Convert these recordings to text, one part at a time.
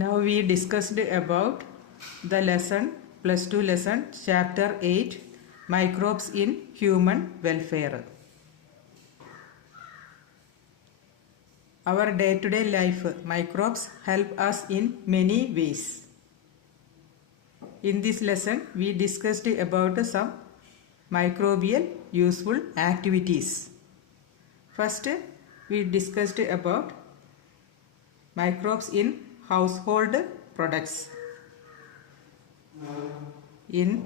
Now we discussed about the lesson plus 2 lesson chapter 8 microbes in human welfare. Our day-to-day life microbes help us in many ways. In this lesson we discussed about some microbial useful activities. First we discussed about microbes in household products. In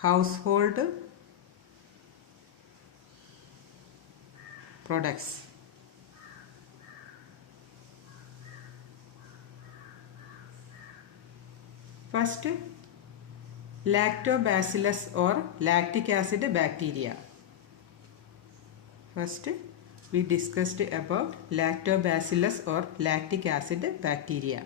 household products. First, lactobacillus or lactic acid bacteria. First, we discussed about lactobacillus or lactic acid bacteria.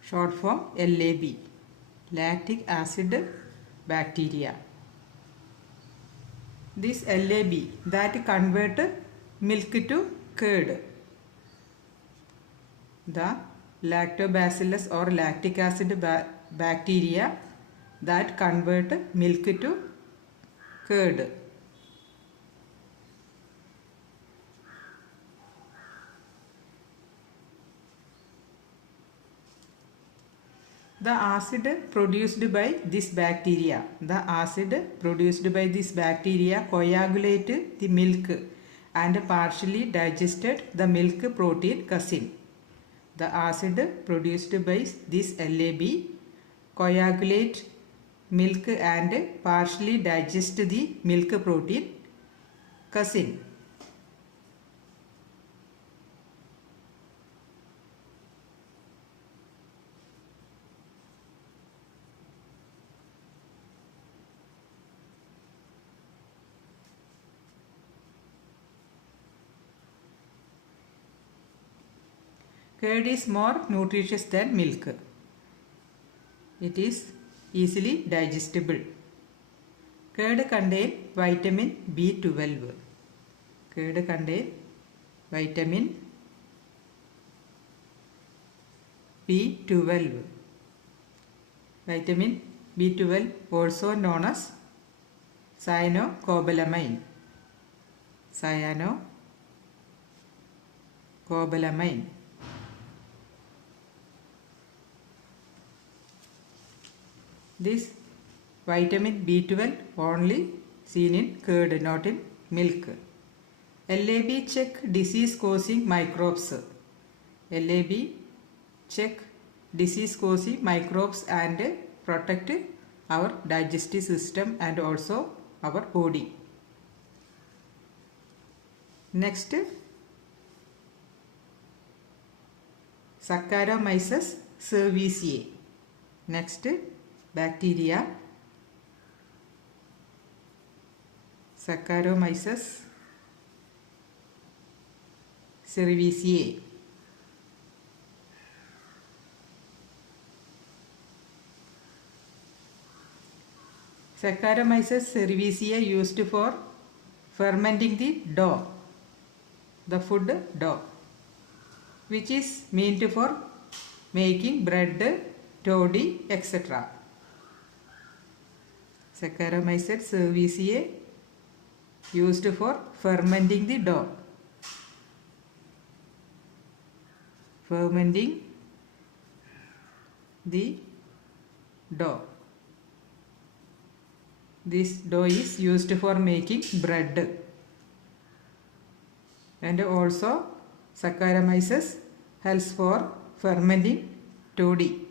Short form LAB, lactic acid bacteria. This LAB that convert milk to curd. The lactobacillus or lactic acid bacteria that convert milk to curd. The acid produced by this bacteria, coagulate the milk and partially digested the milk protein casein. The acid produced by this LAB coagulate milk and partially digest the milk protein casein. Curd is more nutritious than milk. It is easily digestible. Curd contains vitamin B12. Curd contains vitamin B12. Vitamin B12 also known as cyanocobalamin. Cyanocobalamin. This vitamin B12 only seen in curd, not in milk. LAB check disease causing microbes. LAB check disease causing microbes and protect our digestive system and also our body. Next, Saccharomyces cerevisiae. Next, bacteria Saccharomyces cerevisiae. Saccharomyces cerevisiae used for fermenting the dough, the food dough, which is meant for making bread, toddy, etc. Saccharomyces cerevisiae used for fermenting the dough. Fermenting the dough. This dough is used for making bread. And also Saccharomyces helps for fermenting toddy.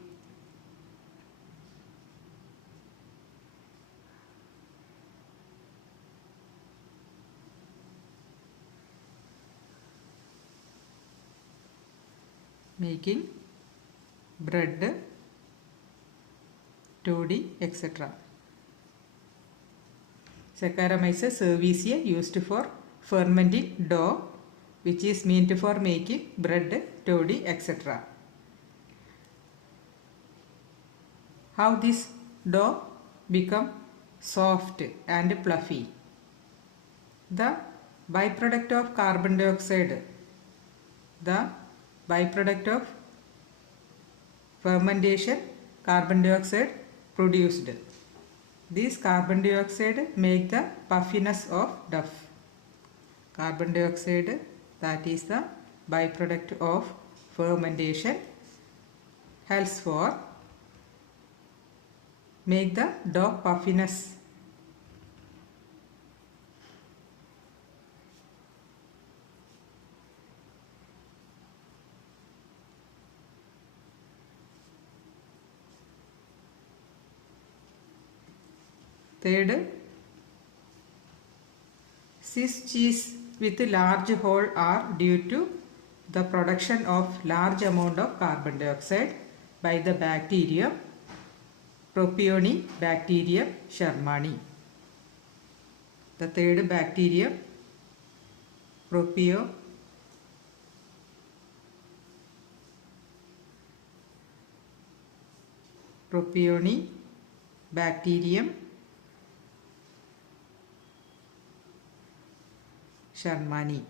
Making bread, toddy, etc. Saccharomyces cerevisiae used for fermenting dough, which is meant for making bread, toddy, etc. how this dough become soft and fluffy. The byproduct of carbon dioxide, the byproduct of fermentation, carbon dioxide produced. This carbon dioxide make the puffiness of dough. Carbon dioxide, that is the byproduct of fermentation, helps for make the dough puffiness. Third, Swiss cheese with large hole are due to the production of large amount of carbon dioxide by the bacterium Propionibacterium shermani. The third bacterium, Propionibacterium shermani.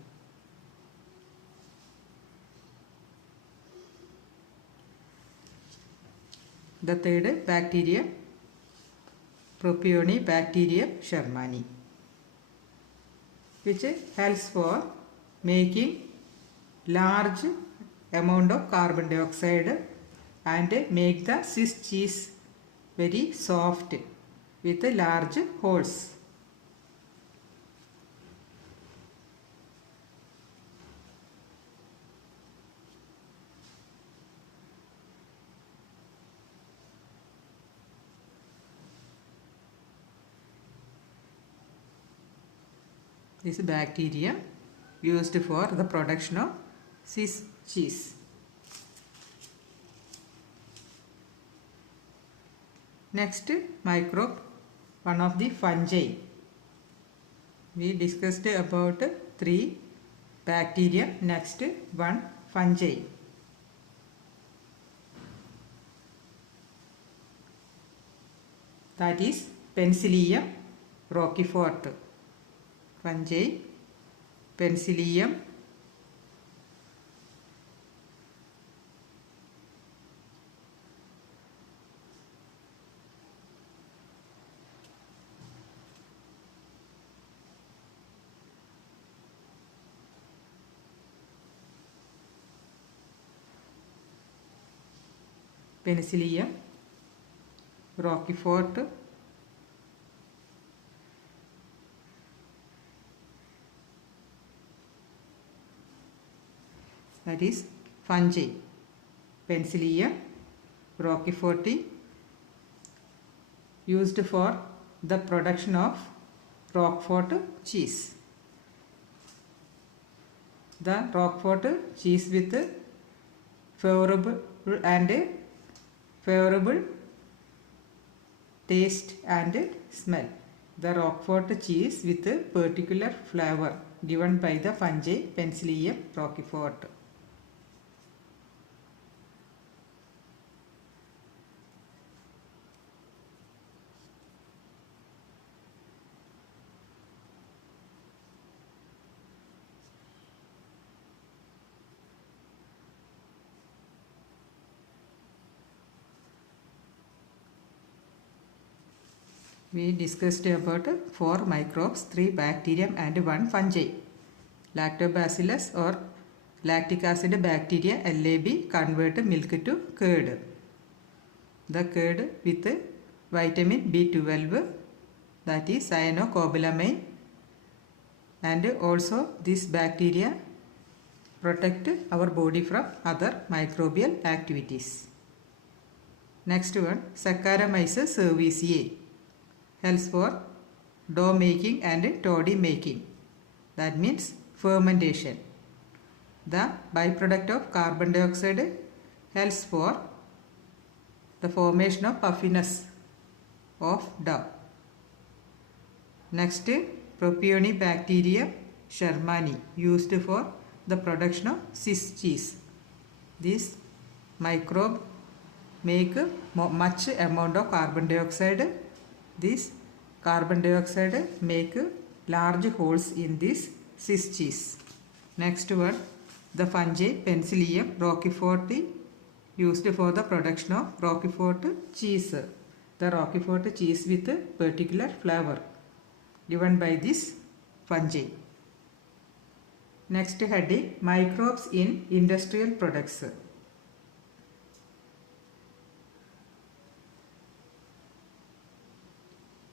The third bacteria, Propionibacterium shermani, which helps for making large amount of carbon dioxide and make the Swiss cheese very soft with large holes. This bacteria used for the production of Swiss cheese. Next, microbe, one of the fungi. We discussed about 3 bacteria. Next, one fungi. That is Penicillium roquefort. Fungi, Penicillium roquefort, that is fungi, Penicillium roqueforti, used for the production of Roquefort cheese. The Roquefort cheese with favorable taste and smell. The Roquefort cheese with a particular flavor given by the fungi Penicillium roquefort. We discussed about 4 microbes, 3 bacterium and 1 fungi. Lactobacillus or lactic acid bacteria LAB convert milk to curd. The curd with vitamin B12, that is cyanocobalamin, and also this bacteria protect our body from other microbial activities. Next one, Saccharomyces cerevisiae, helps for dough making and toddy making. That means fermentation. The byproduct of carbon dioxide helps for the formation of puffiness of dough. Next, Propionibacterium shermani, used for the production of Swiss cheese. This microbe make much amount of carbon dioxide. This carbon dioxide make large holes in this cyst cheese. Next one, the fungi Penicillium roqueforti used for the production of Roquefort cheese. The Roquefort cheese with a particular flavor given by this fungi. Next heading, microbes in industrial products.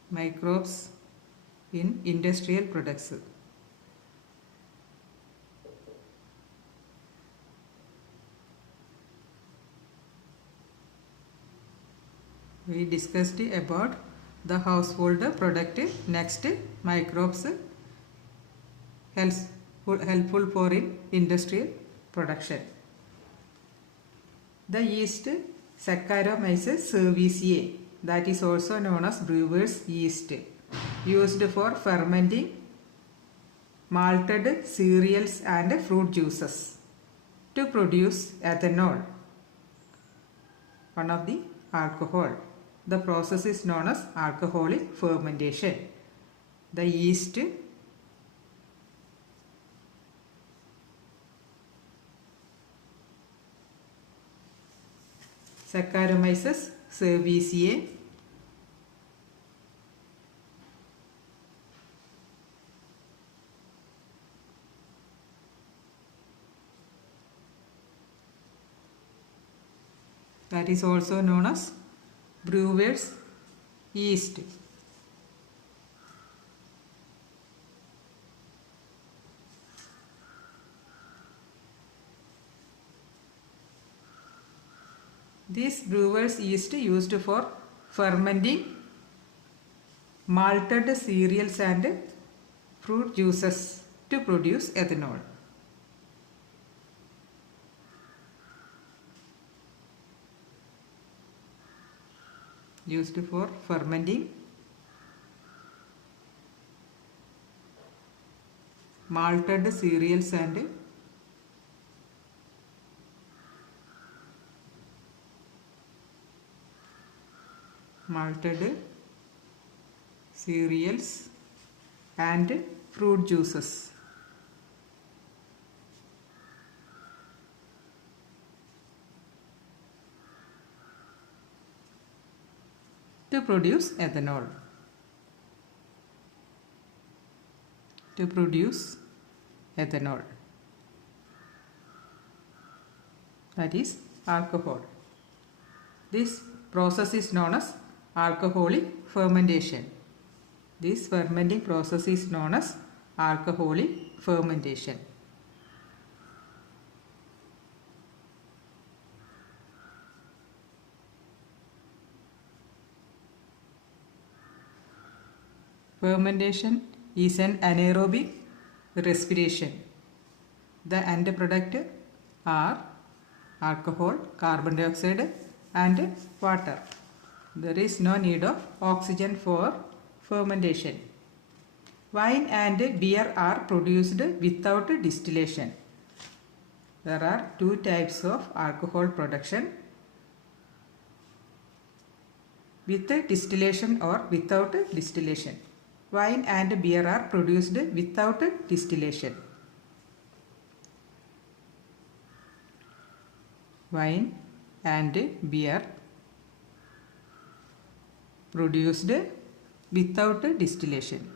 Microbes in industrial products. We discussed about the household product. Next, microbes helpful for in industrial production. The yeast Saccharomyces cerevisiae, that is also known as brewer's yeast, used for fermenting malted cereals and fruit juices to produce ethanol, one of the alcohol. The process is known as alcoholic fermentation. The yeast Saccharomyces cerevisiae, that is also known as brewer's yeast. This brewer's yeast used for fermenting malted cereals and fruit juices to produce ethanol. Used for fermenting malted cereals and fruit juices. To produce ethanol. To produce ethanol. That is alcohol. This process is known as alcoholic fermentation. This fermenting process is known as alcoholic fermentation. Fermentation is an anaerobic respiration. The end product are alcohol, carbon dioxide and water. There is no need of oxygen for fermentation. Wine and beer are produced without distillation. There are two types of alcohol production, with distillation or without distillation. Wine and beer are produced without distillation. Wine and beer produced without distillation.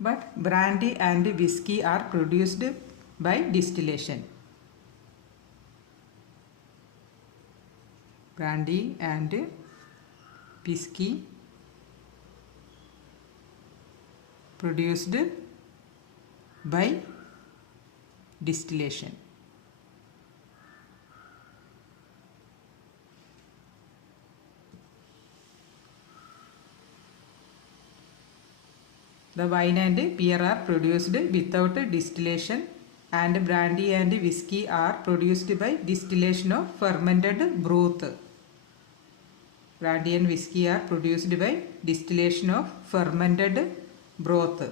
But brandy and whiskey are produced by distillation. Brandy and whiskey produced by distillation. The wine and beer are produced without distillation, and brandy and whiskey are produced by distillation of fermented broth. brandy and whiskey are produced by distillation of fermented broth.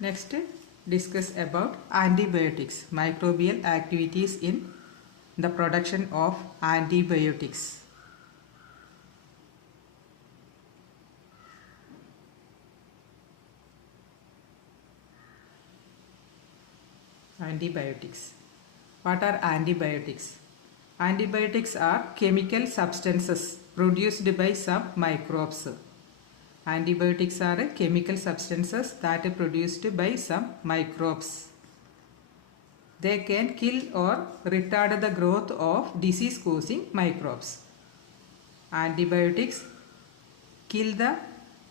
Next, discuss about antibiotics, microbial activities in the production of antibiotics. Antibiotics. What are antibiotics? Antibiotics are chemical substances produced by some microbes. Antibiotics are chemical substances that are produced by some microbes. They can kill or retard the growth of disease-causing microbes. Antibiotics kill the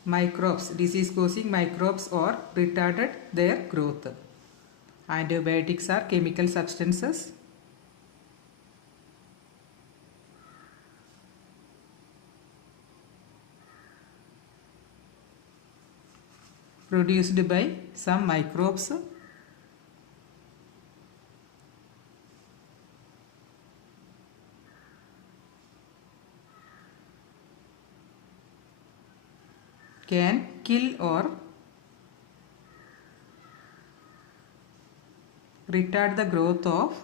microbes, disease-causing microbes, or retarded their growth. Antibiotics are chemical substances produced by some microbes can kill or retard the growth of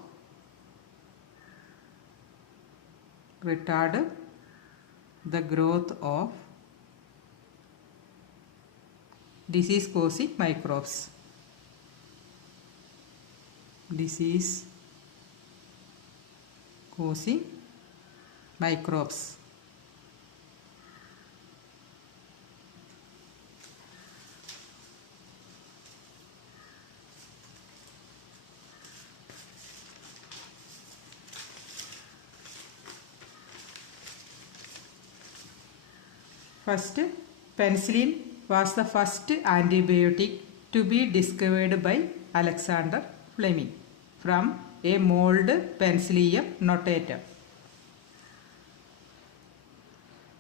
disease causing microbes. Disease causing microbes. First, penicillin was the first antibiotic to be discovered by Alexander Fleming from a mold Penicillium notatum.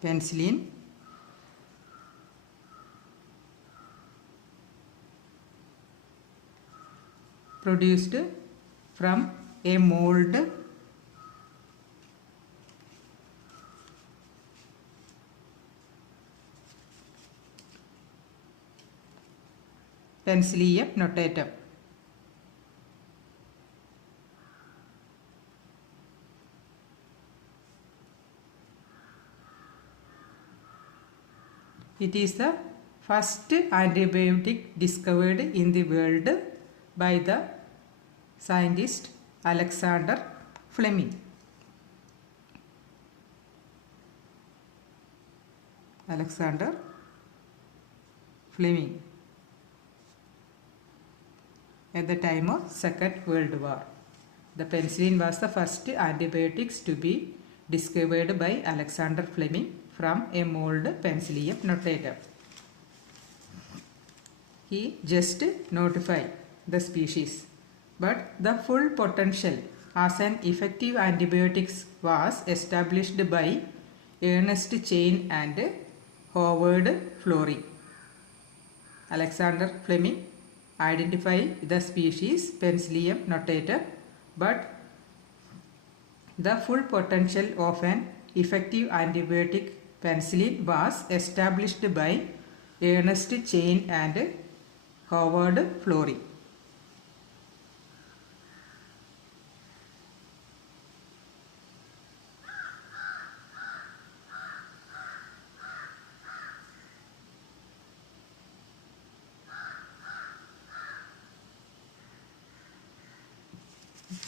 Penicillin produced from a mold Penicillium notatum. It is the first antibiotic discovered in the world by the scientist Alexander Fleming. Alexander Fleming. At the time of Second World War. The penicillin was the first antibiotics to be discovered by Alexander Fleming from a mold Penicillium notatum. He just notified the species, but the full potential as an effective antibiotic was established by Ernest Chain and Howard Florey. Alexander Fleming identified the species Penicillium notatum, but the full potential of an effective antibiotic penicillin was established by Ernest Chain and Howard Florey.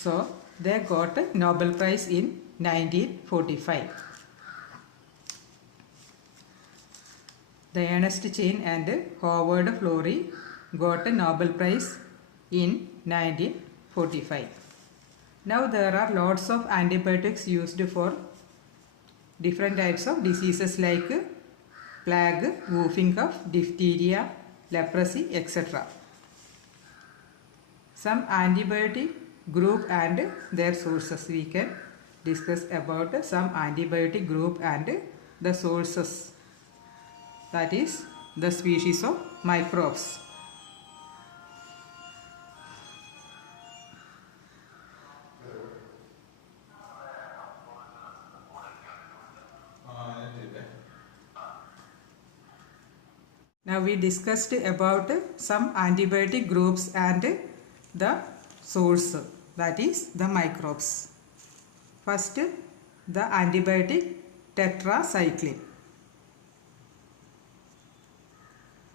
So, they got a Nobel Prize in 1945. The Ernest Chain and Howard Florey got a Nobel Prize in 1945. Now there are lots of antibiotics used for different types of diseases like plague, whooping cough, diphtheria, leprosy, etc. Some antibiotic group and their sources. We can discuss about some antibiotic group and the sources that is the species of microbes. Now we discussed about some antibiotic groups and the source, that is the microbes. First, the antibiotic tetracycline.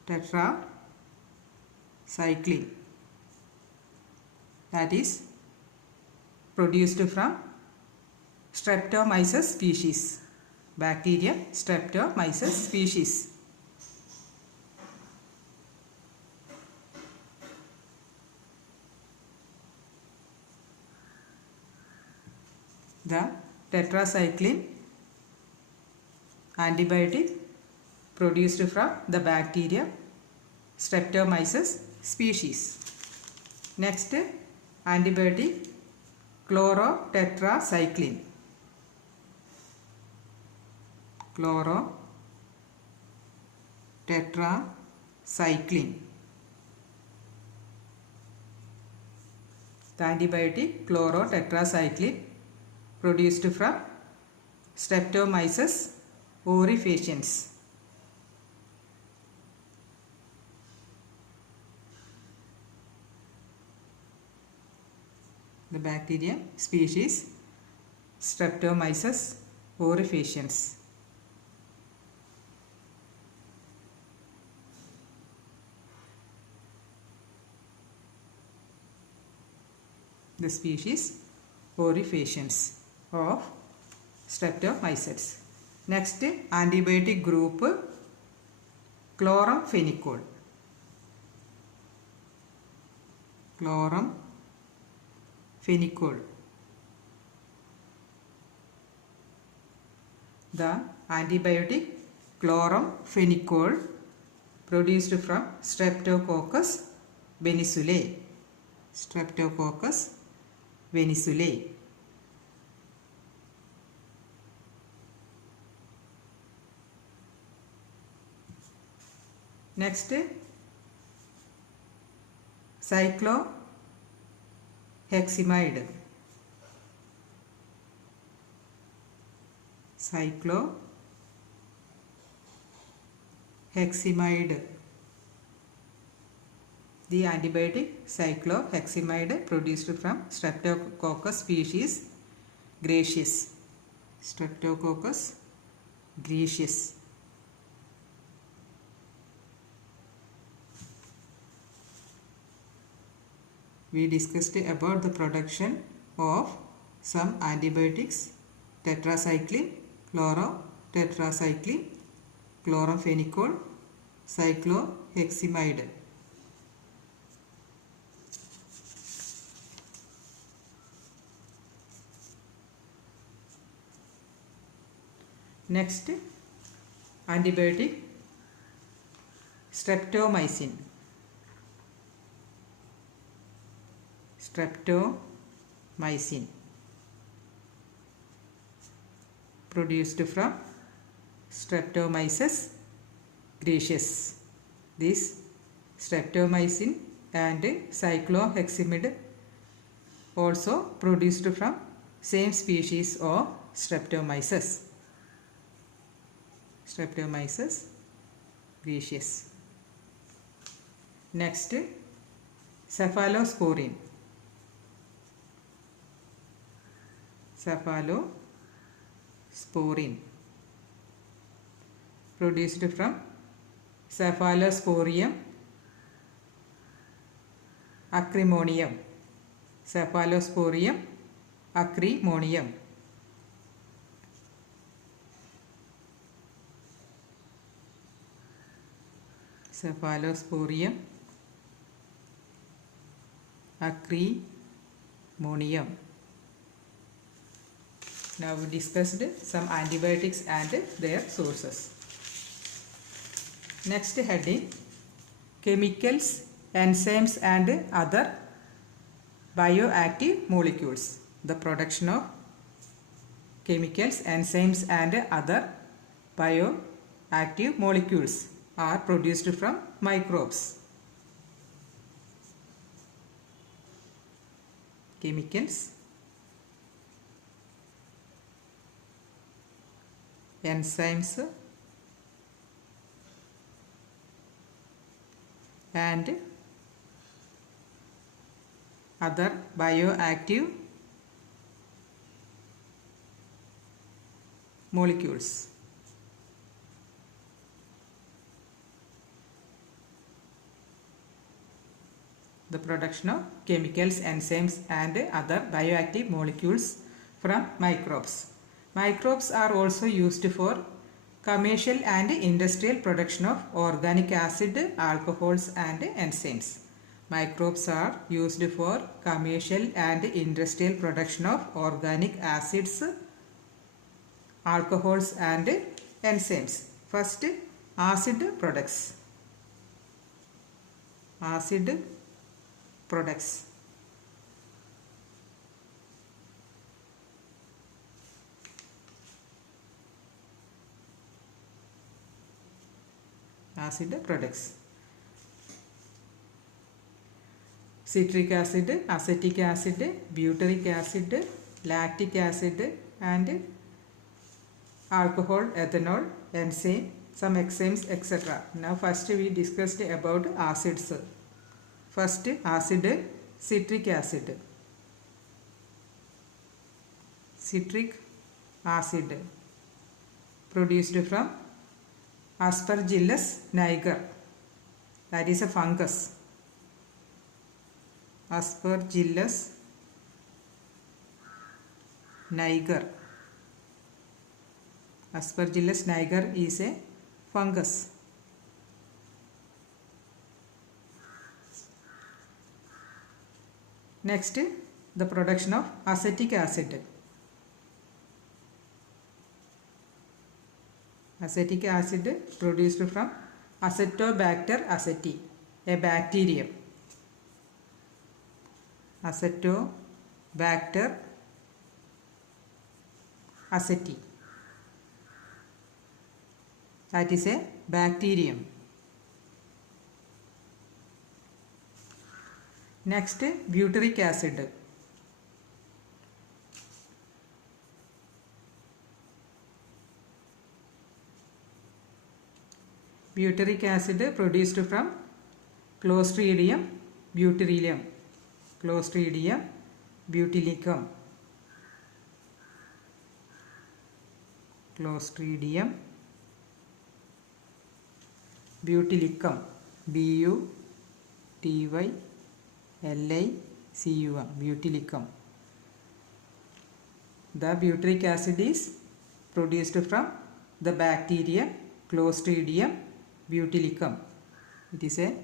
Tetracycline, that is produced from Streptomyces species, bacteria Streptomyces species. The tetracycline antibiotic produced from the bacteria Streptomyces species. Next, antibiotic chlorotetracycline. Chlorotetracycline. The antibiotic chlorotetracycline produced from Streptomyces aurifaciens. The bacteria species Streptomyces aurifaciens. The species aurifaciens of Streptomyces. Next, antibiotic group chloramphenicol. The antibiotic chloramphenicol produced from Streptococcus venisulae. Next, cycloheximide. The antibiotic cycloheximide produced from Streptococcus species gracious. We discussed about the production of some antibiotics: tetracycline, chlorotetracycline, chloramphenicol, cycloheximide. Next, antibiotic streptomycin. Produced from Streptomyces gracious. This streptomycin and cycloheximide also produced from same species of Streptomyces gracious. Next, cephalosporin. Produced from Cephalosporium acrimonium. Cephalosporium acrimonium. Now we discussed some antibiotics and their sources. Next heading: chemicals, enzymes and other bioactive molecules. The production of chemicals, enzymes and other bioactive active molecules are produced from microbes. Chemicals, enzymes, and other bioactive molecules. The production of chemicals, enzymes, and other bioactive molecules from microbes. Microbes are also used for commercial and industrial production of organic acid, alcohols, and enzymes. Microbes are used for commercial and industrial production of organic acids, alcohols, and enzymes. First, acid products. Acid products. Acid products. Citric acid, acetic acid, butyric acid, lactic acid, and alcohol, ethanol, enzyme, some enzymes, etc. Now first we discussed about acids. First acid, citric acid. Citric acid produced from Aspergillus niger, that is a fungus. Aspergillus niger. Aspergillus niger is a fungus. Next, the production of acetic acid. Acetic acid produced from Acetobacter aceti, a bacterium. Acetobacter aceti, that is a bacterium. Next, butyric acid. Butyric acid produced from Clostridium butyrillium. Clostridium butylicum. Clostridium butylicum. butylicum. Butylicum. The butyric acid is produced from the bacteria Clostridium butylicum. It is a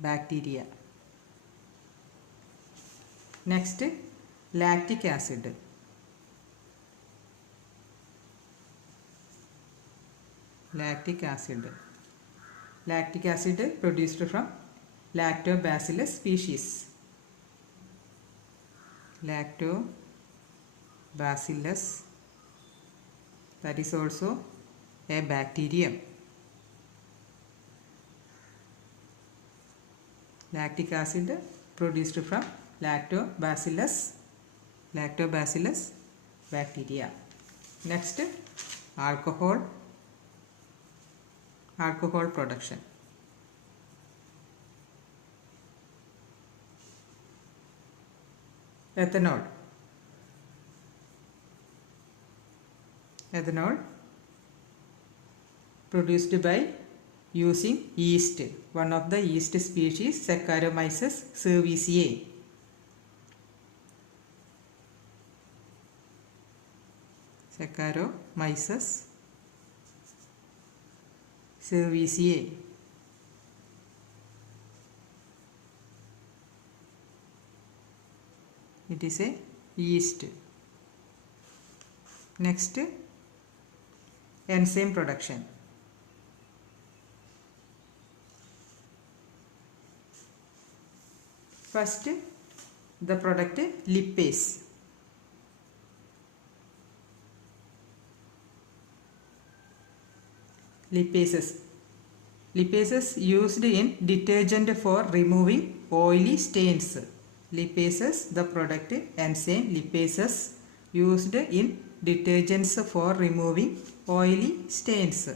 bacteria. Next, lactic acid. Lactic acid. Lactic acid produced from Lactobacillus species. Lactobacillus, that is also a bacterium. Lactic acid produced from Lactobacillus bacteria. Next, alcohol production. Ethanol produced by using yeast, one of the yeast species, Saccharomyces cerevisiae. Saccharomyces cerevisiae. It is a yeast. Next, enzyme production. First, the product lipase. Lipases. Lipases used in detergent for removing oily stains. Lipases, the product enzyme lipases used in detergents for removing oily stains.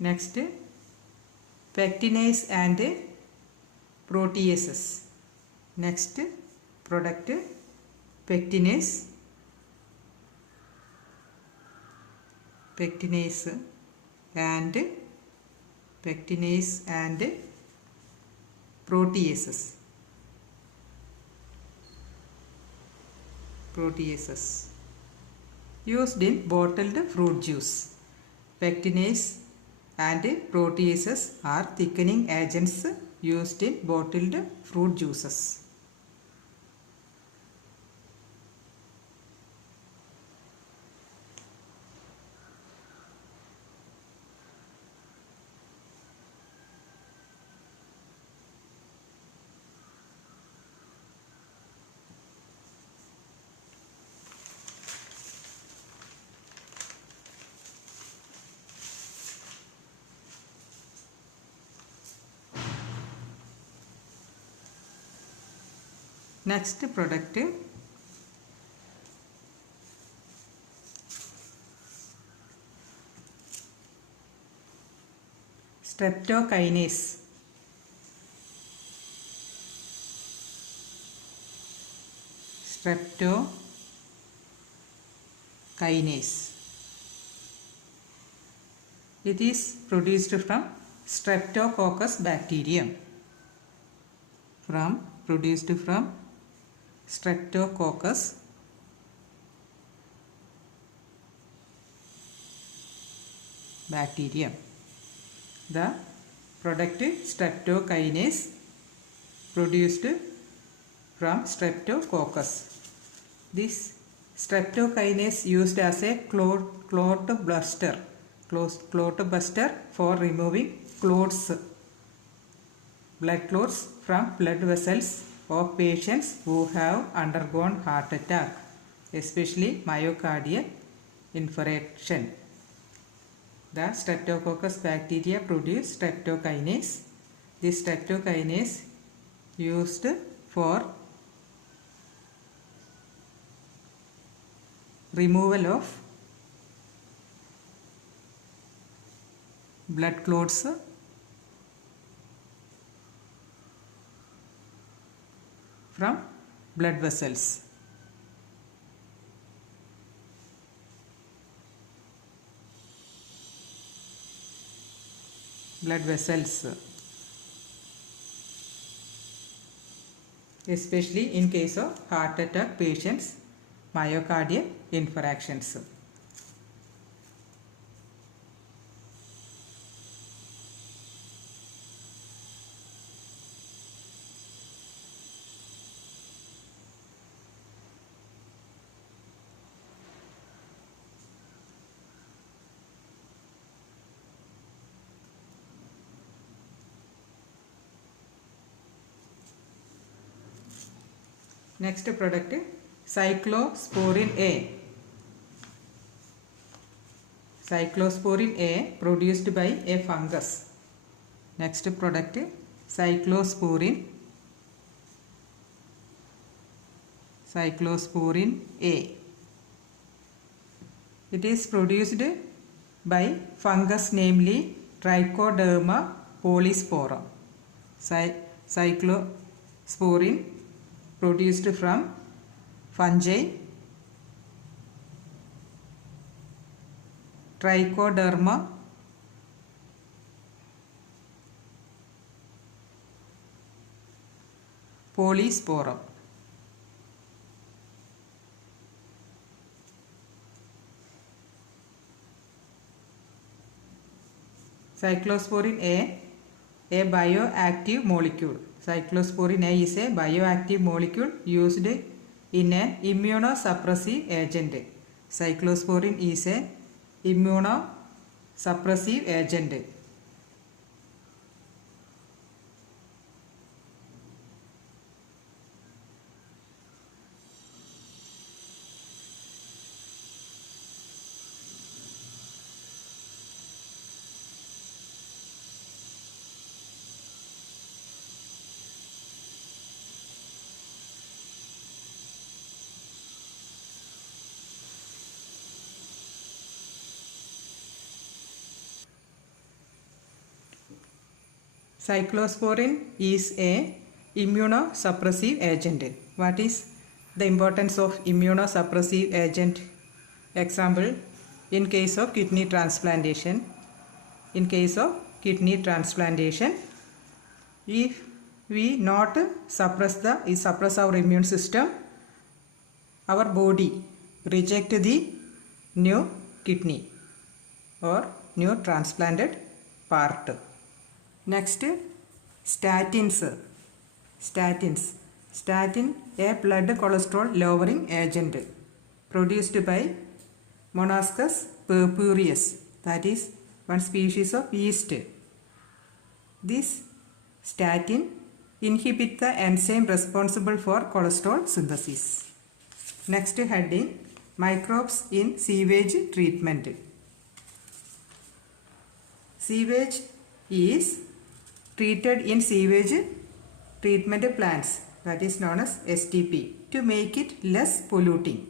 Next, pectinase and proteases. Next product, pectinase and proteases. Used in bottled fruit juice. Pectinase and proteases are thickening agents used in bottled fruit juices. Next product, streptokinase. It is produced from Streptococcus bacterium. Streptococcus bacterium. The product streptokinase produced from Streptococcus. This streptokinase used as a clot buster for removing blood clots from blood vessels of patients who have undergone heart attack, especially myocardial infarction. The Streptococcus bacteria produce streptokinase. This streptokinase used for removal of blood clots from blood vessels. Especially in case of heart attack patients, myocardial infarctions. Next product, cyclosporin A. Cyclosporin A produced by a fungus. Next product, cyclosporin A. It is produced by fungus, namely Trichoderma polysporum. Cyclosporin produced from fungi Trichoderma polysporum. Cyclosporin A bioactive molecule. Cyclosporin A is a bioactive molecule used in an immunosuppressive agent. Cyclosporin is a immunosuppressive agent. Cyclosporin is a immunosuppressive agent. What is the importance of immunosuppressive agent? Example, in case of kidney transplantation. In case of kidney transplantation, if we not suppress our immune system, our body reject the new kidney or new transplanted part. Next, statins. Statin, a blood cholesterol lowering agent produced by Monococcus purpureus, that is one species of yeast. This statin inhibits the enzyme responsible for cholesterol synthesis. Next heading, microbes in sewage treatment. Sewage is treated in sewage treatment plants, that is known as STP, to make it less polluting.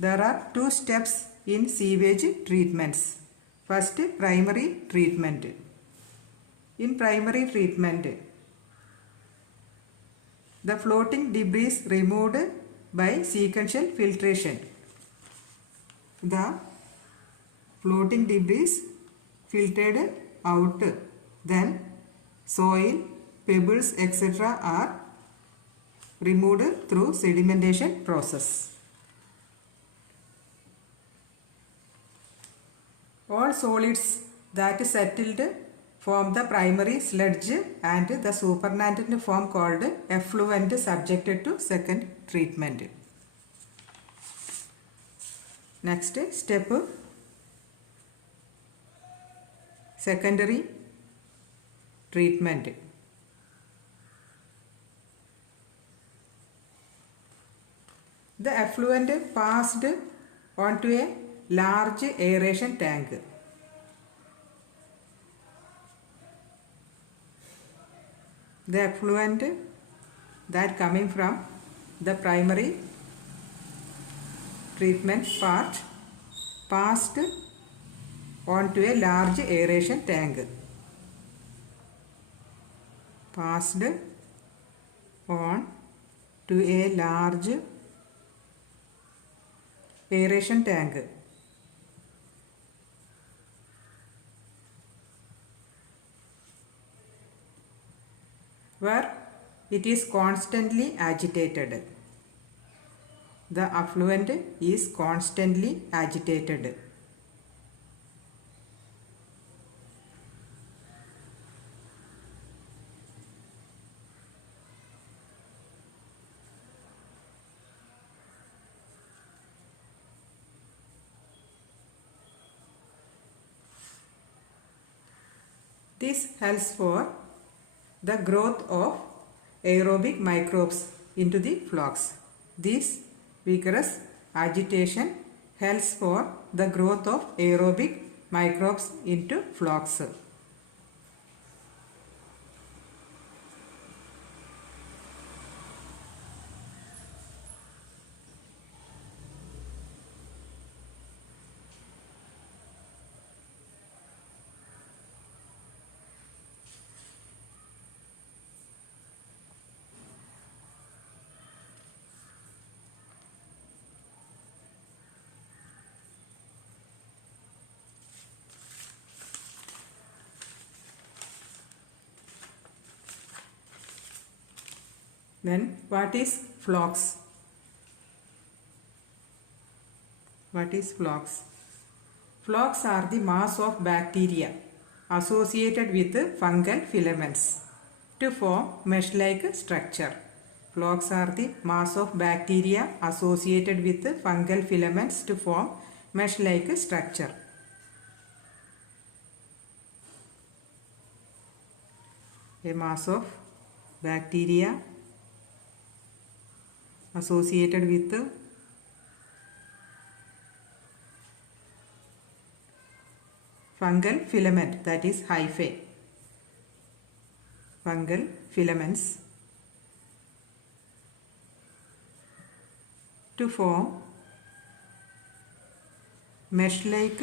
There are two steps in sewage treatments. First, primary treatment. In primary treatment, the floating debris is removed by sequential filtration. The floating debris filtered out, then soil, pebbles, etc. are removed through sedimentation process. All solids that settled form the primary sludge and the supernatant form called effluent subjected to second treatment. Next step, secondary treatment. The effluent passed onto a large aeration tank. The effluent that coming from the primary treatment part passed onto a large aeration tank. Passed on to a large aeration tank. Where it is constantly agitated. The effluent is constantly agitated. This helps for the growth of aerobic microbes into the flocks. This vigorous agitation helps for the growth of aerobic microbes into flocks. Then what is flocks? What is flocks? Flocks are the mass of bacteria associated with fungal filaments to form mesh-like structure. Flocs are the mass of bacteria associated with fungal filaments to form mesh-like structure. A mass of bacteria associated with fungal filament, that is hyphae. Fungal filaments to form mesh-like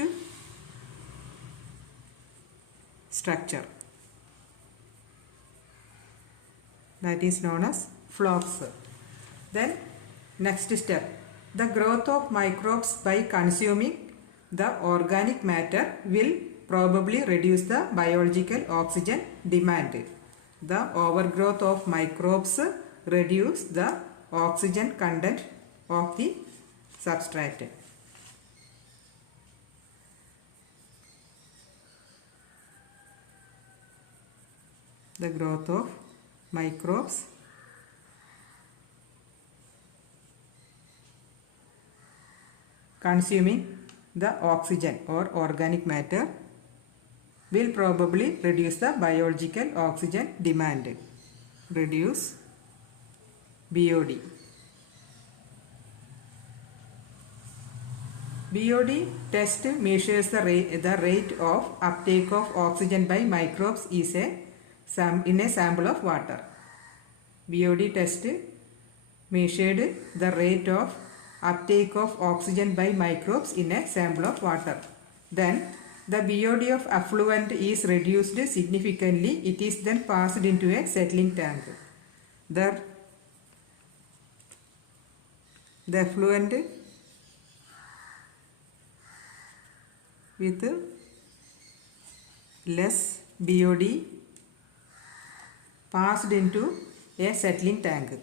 structure, that is known as flocs. Then next step, the growth of microbes by consuming the organic matter will probably reduce the biological oxygen demand. The overgrowth of microbes reduce the oxygen content of the substrate. The growth of microbes consuming the oxygen or organic matter will probably reduce the biological oxygen demand. Reduce BOD. BOD test measures the rate of uptake of oxygen by microbes in a sample of water. BOD test measured the rate of uptake of oxygen by microbes in a sample of water. Then the BOD of effluent is reduced significantly. It is then passed into a settling tank. The effluent with less BOD passed into a settling tank.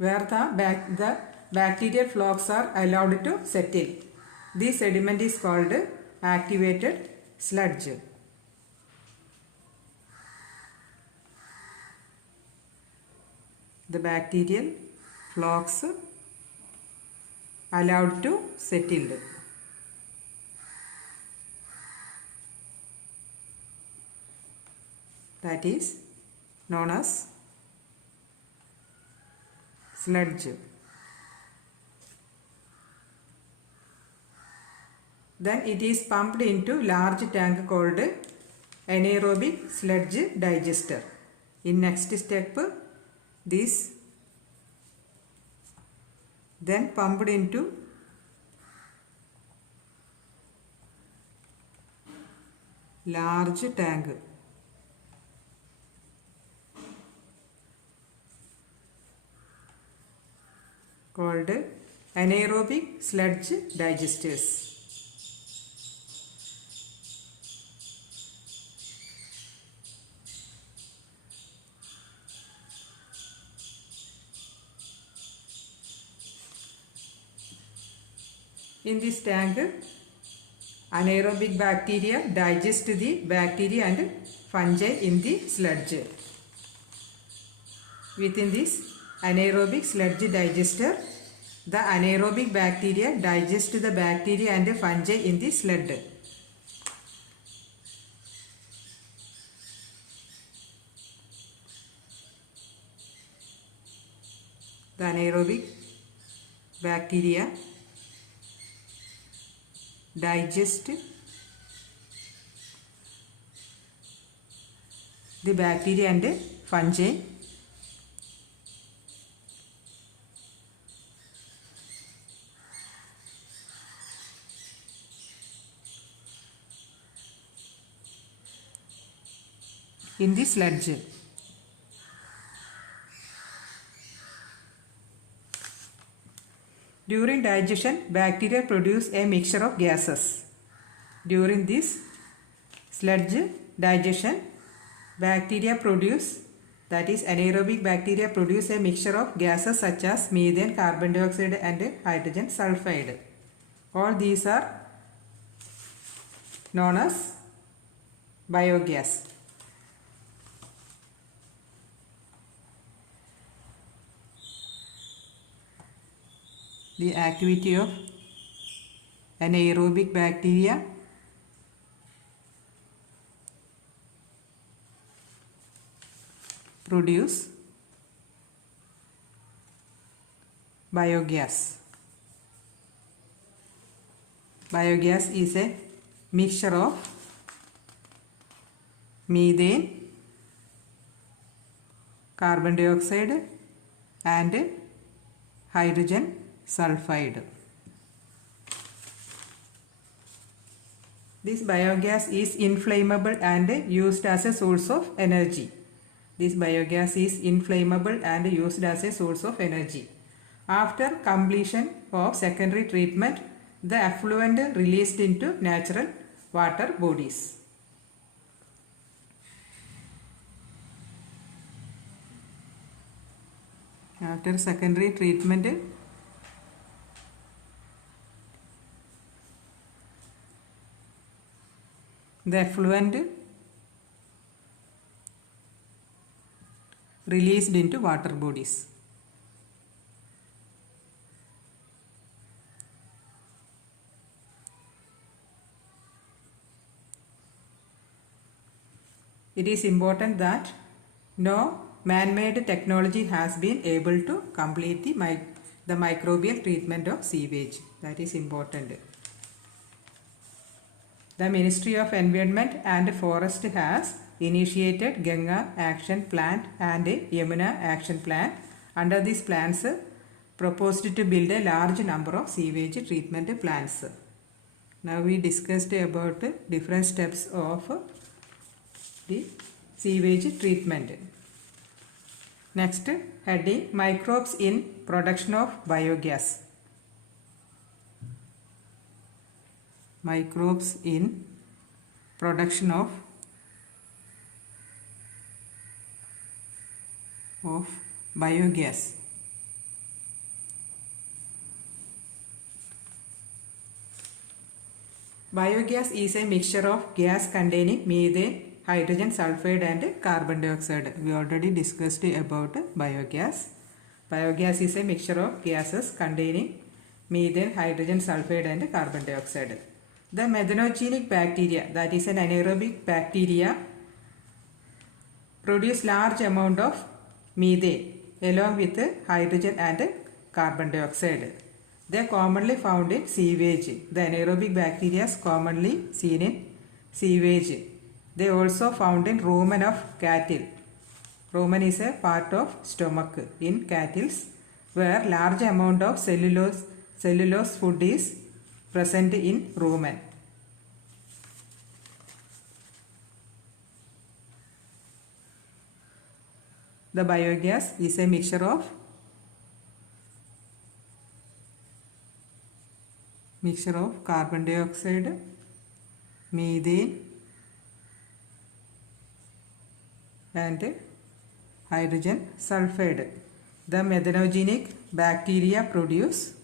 Where the bacterial flocs are allowed to settle. This sediment is called activated sludge. The bacterial flocs allowed to settle. That is known as sludge. Then it is pumped into large tank called anaerobic sludge digester. In next step, this then pumped into large tank called anaerobic sludge digesters. In this tank, anaerobic bacteria digest the bacteria and fungi in the sludge. Within this anaerobic sludge digester, the anaerobic bacteria digest the bacteria and fungi in the sludge. The anaerobic bacteria digest the bacteria and fungi in the sludge. During digestion, bacteria produce a mixture of gases. During this sludge digestion, bacteria produce That is, anaerobic bacteria produce a mixture of gases such as methane, carbon dioxide and hydrogen sulfide. All these are known as biogas. The activity of anaerobic bacteria produce biogas. Biogas is a mixture of methane, carbon dioxide and hydrogen sulfide. This biogas is inflammable and used as a source of energy. This biogas is inflammable and used as a source of energy. After completion of secondary treatment, the effluent released into natural water bodies. After secondary treatment, the effluent released into water bodies. It is important that no man-made technology has been able to complete the microbial treatment of sewage. That is important. The Ministry of Environment and Forest has initiated Ganga Action Plan and Yamuna Action Plan. Under these plans, proposed to build a large number of sewage treatment plants. Now we discussed about different steps of the sewage treatment. Next heading, microbes in production of biogas. Microbes in production of biogas. Biogas is a mixture of gas containing methane, hydrogen sulfide and carbon dioxide. We already discussed about biogas. Biogas is a mixture of gases containing methane, hydrogen sulfide and carbon dioxide. The methanogenic bacteria, that is an anaerobic bacteria, produce large amount of methane along with hydrogen and carbon dioxide. They are commonly found in sewage. The anaerobic bacteria is commonly seen in sewage. They also found in rumen of cattle. Rumen is a part of stomach in cattle where large amount of cellulose food is present in rumen. The biogas is a mixture of carbon dioxide, methane and hydrogen sulfide. The methanogenic bacteria produce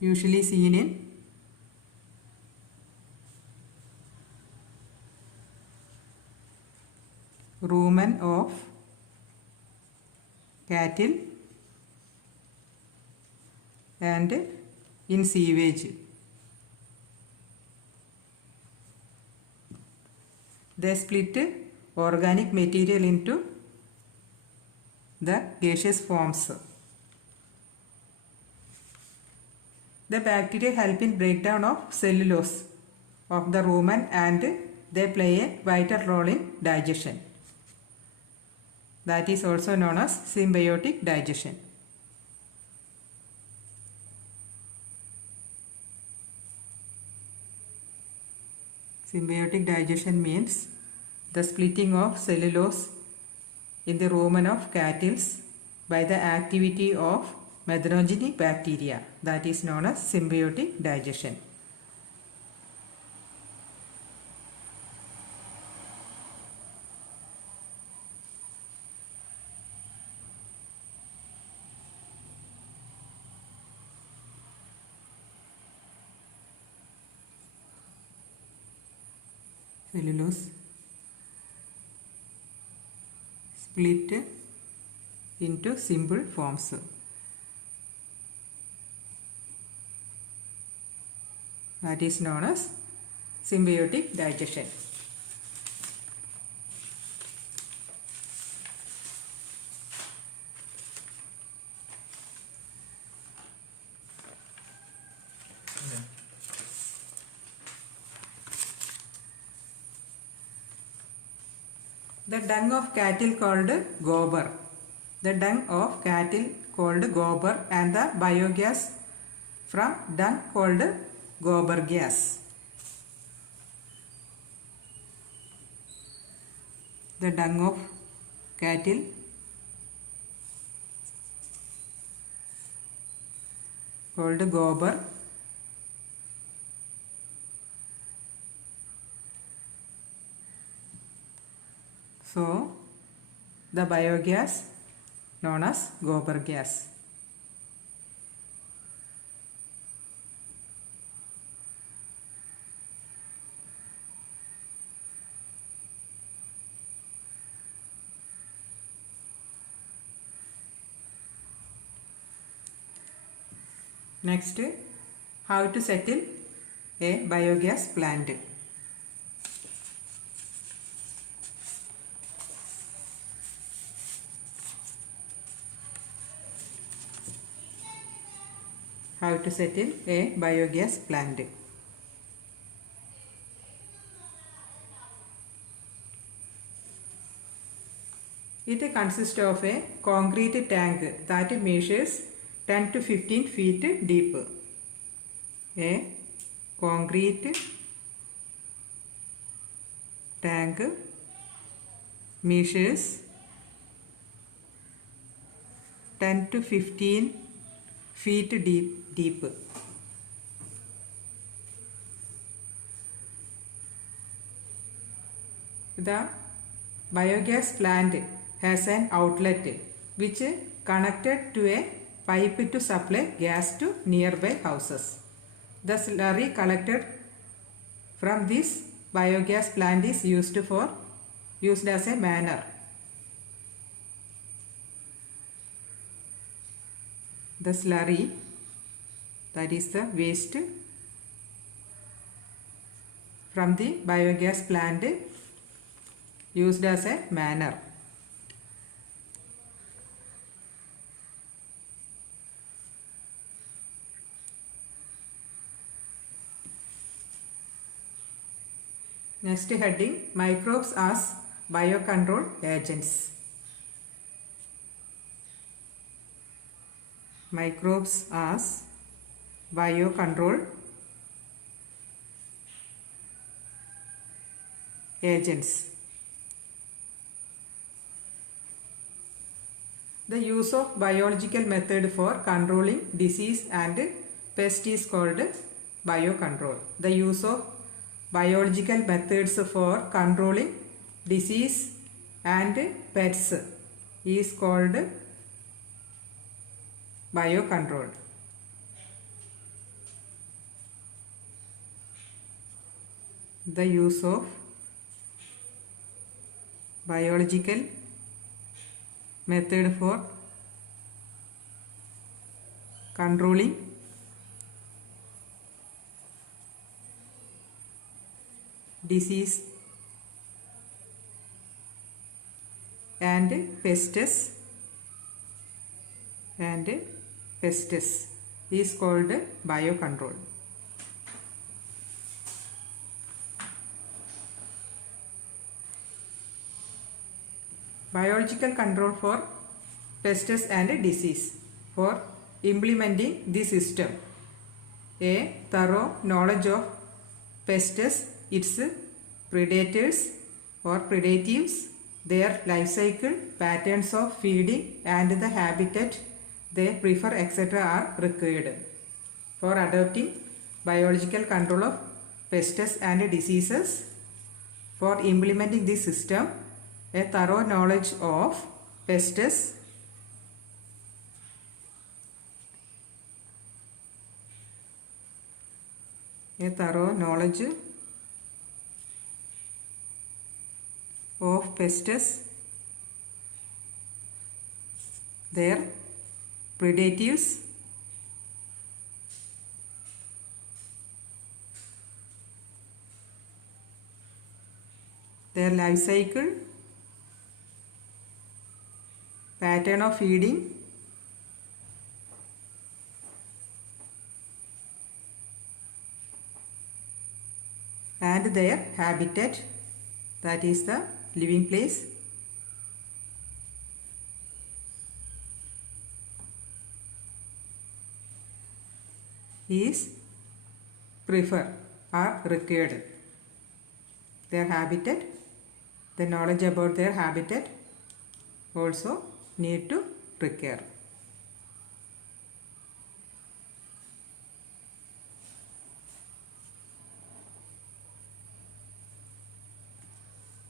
usually seen in rumen of cattle and in sewage. They split organic material into the gaseous forms. The bacteria help in breakdown of cellulose of the rumen and they play a vital role in digestion. That is also known as symbiotic digestion. Symbiotic digestion means the splitting of cellulose in the rumen of cattle by the activity of methanogenic bacteria, that is known as symbiotic digestion. Cellulose split into simple forms. That is known as symbiotic digestion. The dung of cattle called gobar. The dung of cattle called gobar and the biogas from dung called gobar gas. The dung of cattle called gobar so the biogas known as gobar gas. Next, how to settle a biogas plant. How to settle a biogas plant. It consists of a concrete tank that measures 10 to 15 feet deep. A concrete tank measures 10 to 15 feet deep. The biogas plant has an outlet which connected to a pipe to supply gas to nearby houses. The slurry collected from this biogas plant is used as a manure. The slurry, that is the waste from the biogas plant, used as a manure. Next heading, microbes as biocontrol agents. Microbes as biocontrol agents. The use of biological method for controlling disease and pest is called biocontrol. The use of biological methods for controlling disease and pests is called biocontrol. The use of biological method for controlling disease and pests is called biocontrol. Biological control for pests and disease. For implementing this system, a thorough knowledge of pests, its predators or predatives, their life cycle, patterns of feeding and the habitat they prefer, etc. are required. For adopting biological control of pests and diseases, for implementing this system, a thorough knowledge of pests, their predatives, their life cycle, pattern of feeding, and their habitat, that is the living place, is prefer or required. Their habitat, the knowledge about their habitat also need to require.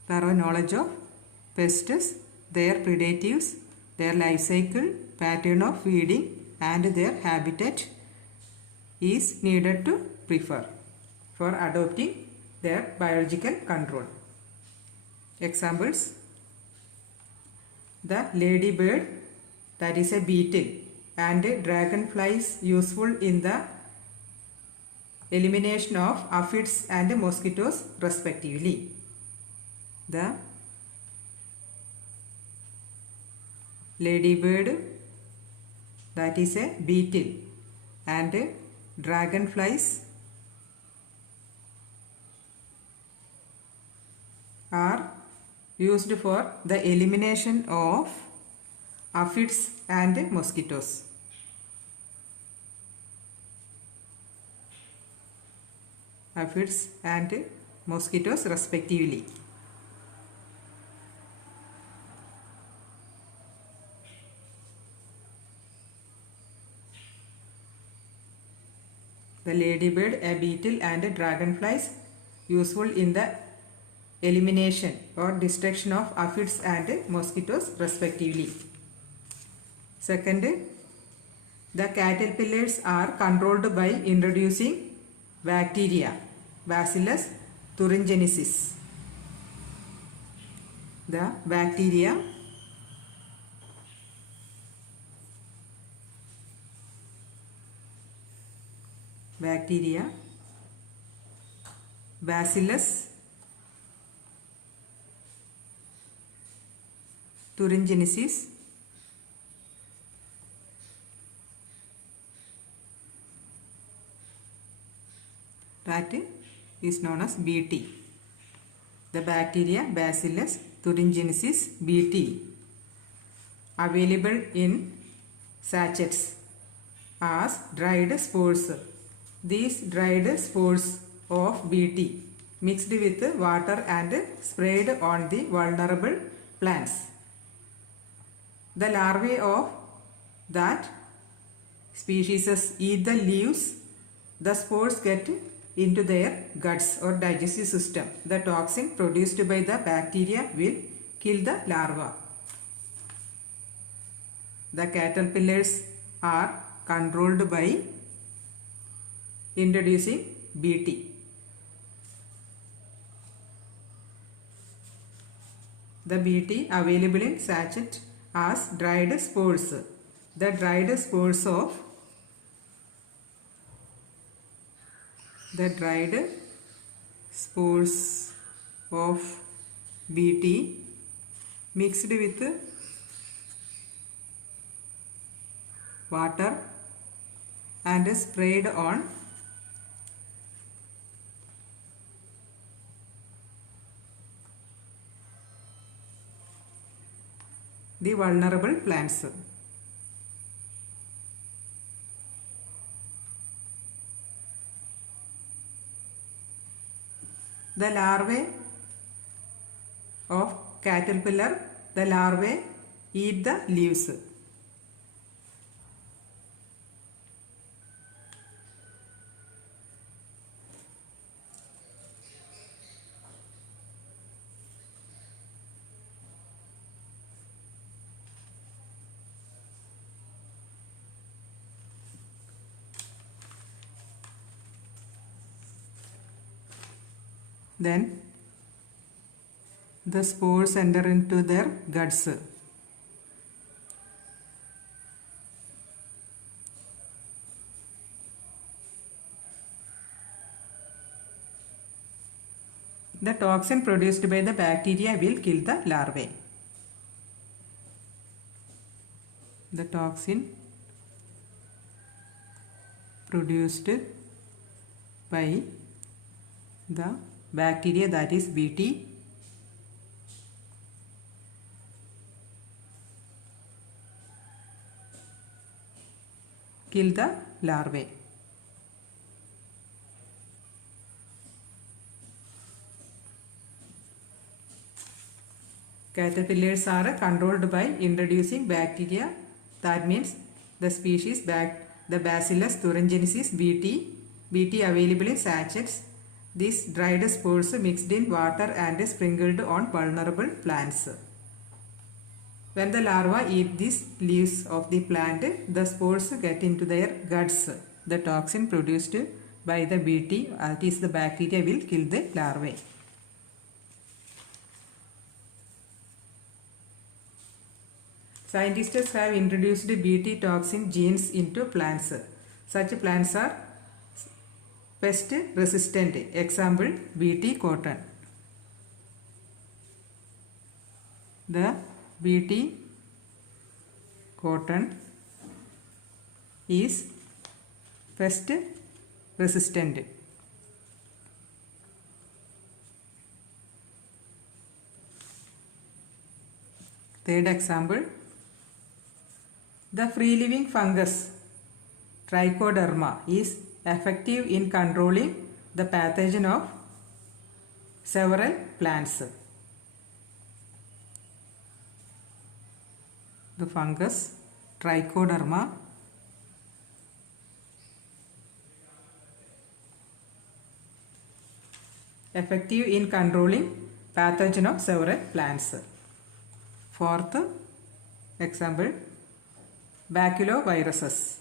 Thorough knowledge of pests, their predatives, their life cycle, pattern of feeding and their habitat is needed to prefer for adopting their biological control. Examples: the ladybird, that is a beetle, and dragonflies useful in the elimination of aphids and mosquitoes respectively. The ladybird, that is a beetle, and dragonflies are used for the elimination of aphids and mosquitoes. Aphids and mosquitoes respectively. The ladybird, a beetle and dragonflies useful in the elimination or destruction of aphids and mosquitoes respectively. Second, the caterpillars are controlled by introducing bacteria, Bacillus thuringiensis. The bacteria Bacillus thuringiensis that is known as Bt. The bacteria Bacillus thuringiensis Bt available in sachets as dried spores. These dried spores of Bt mixed with water and sprayed on the vulnerable plants. The larvae of that species eat the leaves. The spores get into their guts or digestive system. The toxin produced by the bacteria will kill the larva. The caterpillars are controlled by introducing Bt. The Bt available in sachet as dried spores. The dried spores of Bt mixed with water and sprayed on the vulnerable plants. The larvae of caterpillar, the larvae eat the leaves. Then the spores enter into their guts. The toxin produced by the bacteria will kill the larvae. The toxin produced by the bacteria, that is Bt, kill the larvae. Caterpillars are controlled by introducing bacteria, that means the species the Bacillus thuringiensis Bt available in sachets. These dried spores mixed in water and sprinkled on vulnerable plants. When the larvae eat these leaves of the plant, the spores get into their guts. The toxin produced by the Bt, that is the bacteria, will kill the larvae. Scientists have introduced Bt toxin genes into plants. Such plants are pest resistant. Example, Bt cotton. The Bt cotton is pest resistant. Third example, the free-living fungus Trichoderma is effective in controlling the pathogen of several plants. The fungus Trichoderma effective in controlling pathogen of several plants. Fourth example, baculoviruses.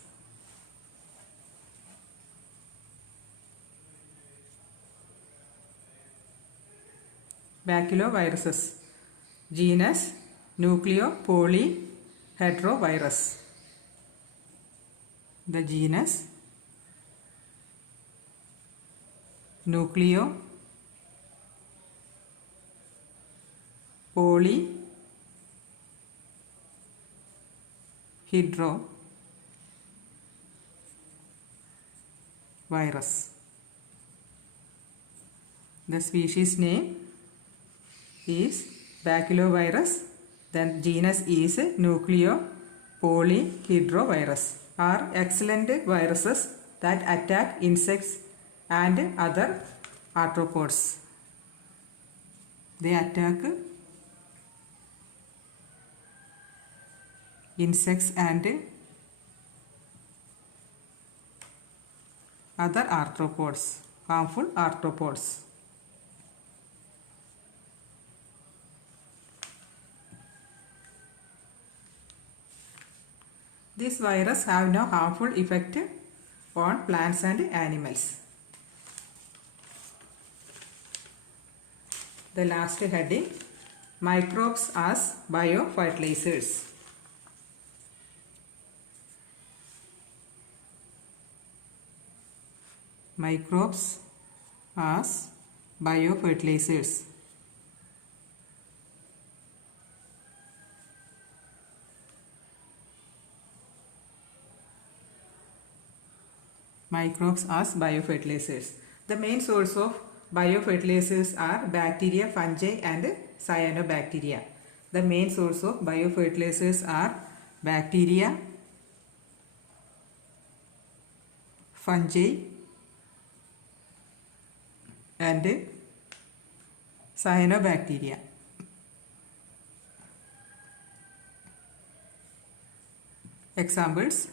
Baculoviruses, genus Nucleopolyhedrovirus. The genus Nucleopolyhedrovirus. The species name is baculovirus, then genus is Nucleopolyhedrovirus, are excellent viruses that attack insects and other arthropods. They attack insects and other arthropods, harmful arthropods. This virus have no harmful effect on plants and animals. The last heading, microbes as biofertilizers. Microbes as biofertilizers. Microbes as biofertilizers. The main source of biofertilizers are bacteria, fungi and cyanobacteria. The main source of biofertilizers are bacteria, fungi and cyanobacteria. Examples: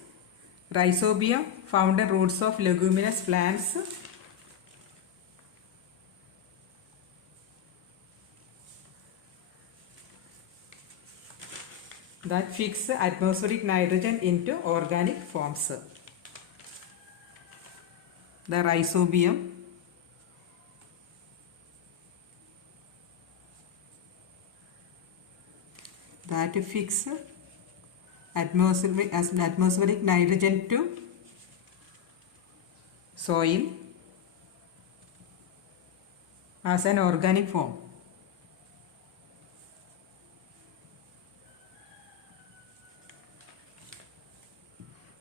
Rhizobium found in roots of leguminous plants. That fix atmospheric nitrogen into organic forms. The rhizobium that fix atmospheric nitrogen to soil as an organic form.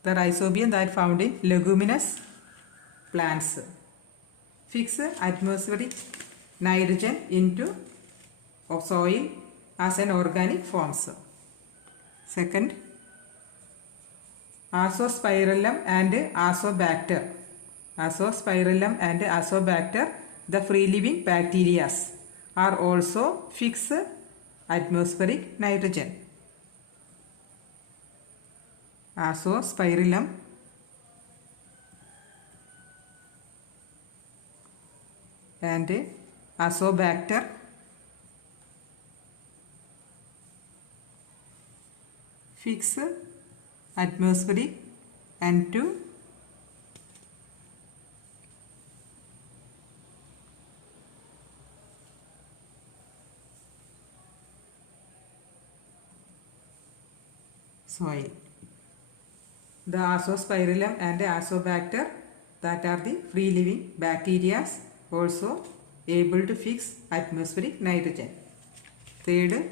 The rhizobium that found in leguminous plants fix atmospheric nitrogen into soil as an organic forms. Second, Azospirillum and Azobacter. Azospirillum and Azobacter, the free-living bacteria, are also fix atmospheric nitrogen. Azospirillum and Azobacter fix atmospheric N2 soil. The Azospirillum and Azobacter, that are the free living bacteria, also able to fix atmospheric nitrogen. Third,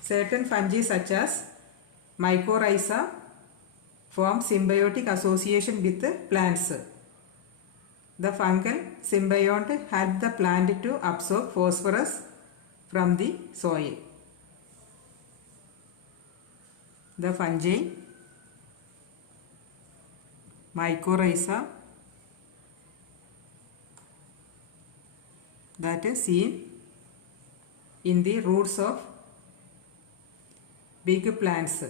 certain fungi such as mycorrhiza form symbiotic association with plants. The fungal symbiote help the plant to absorb phosphorus from the soil. The fungi mycorrhiza that is seen in the roots of big plants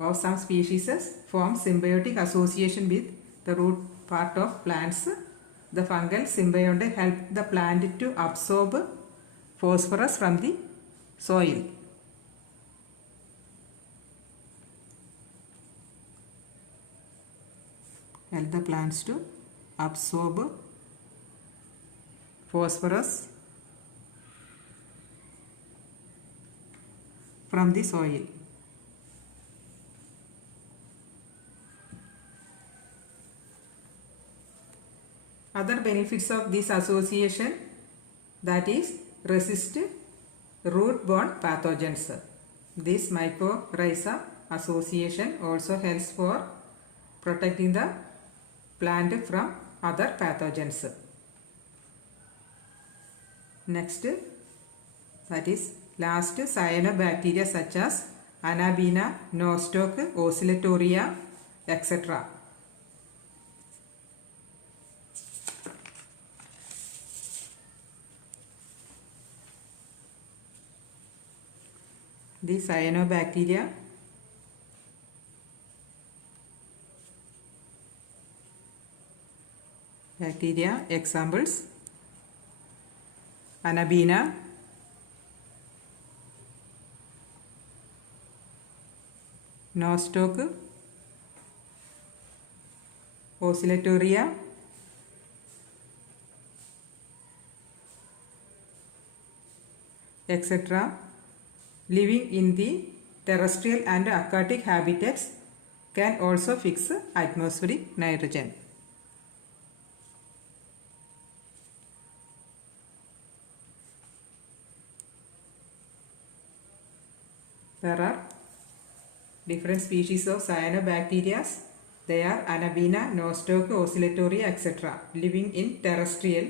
of some species form symbiotic association with the root part of plants. The fungal symbiote help the plant to absorb phosphorus from the soil. Help the plants to absorb phosphorus from the soil. Other benefits of this association, that is resist root-borne pathogens. This mycorrhiza association also helps for protecting the plant from other pathogens. Next, that is last, cyanobacteria such as Anabina, Nostoc, Oscillatoria, etc. The cyanobacteria examples: Anabina, Nostoc, Oscillatoria, etc. living in the terrestrial and aquatic habitats can also fix atmospheric nitrogen. There are different species of cyanobacteria. They are Anabina, Nostoc, Oscillatoria, etc. living in terrestrial,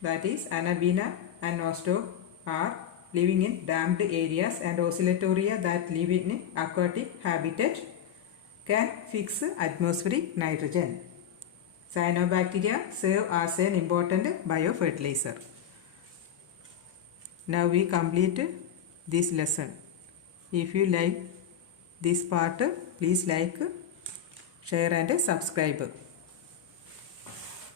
that is Anabina and Nostoc are living in damped areas, and Oscillatoria that live in aquatic habitat can fix atmospheric nitrogen. Cyanobacteria serve as an important biofertilizer. Now we complete this lesson. If you like this part, please like, share and subscribe.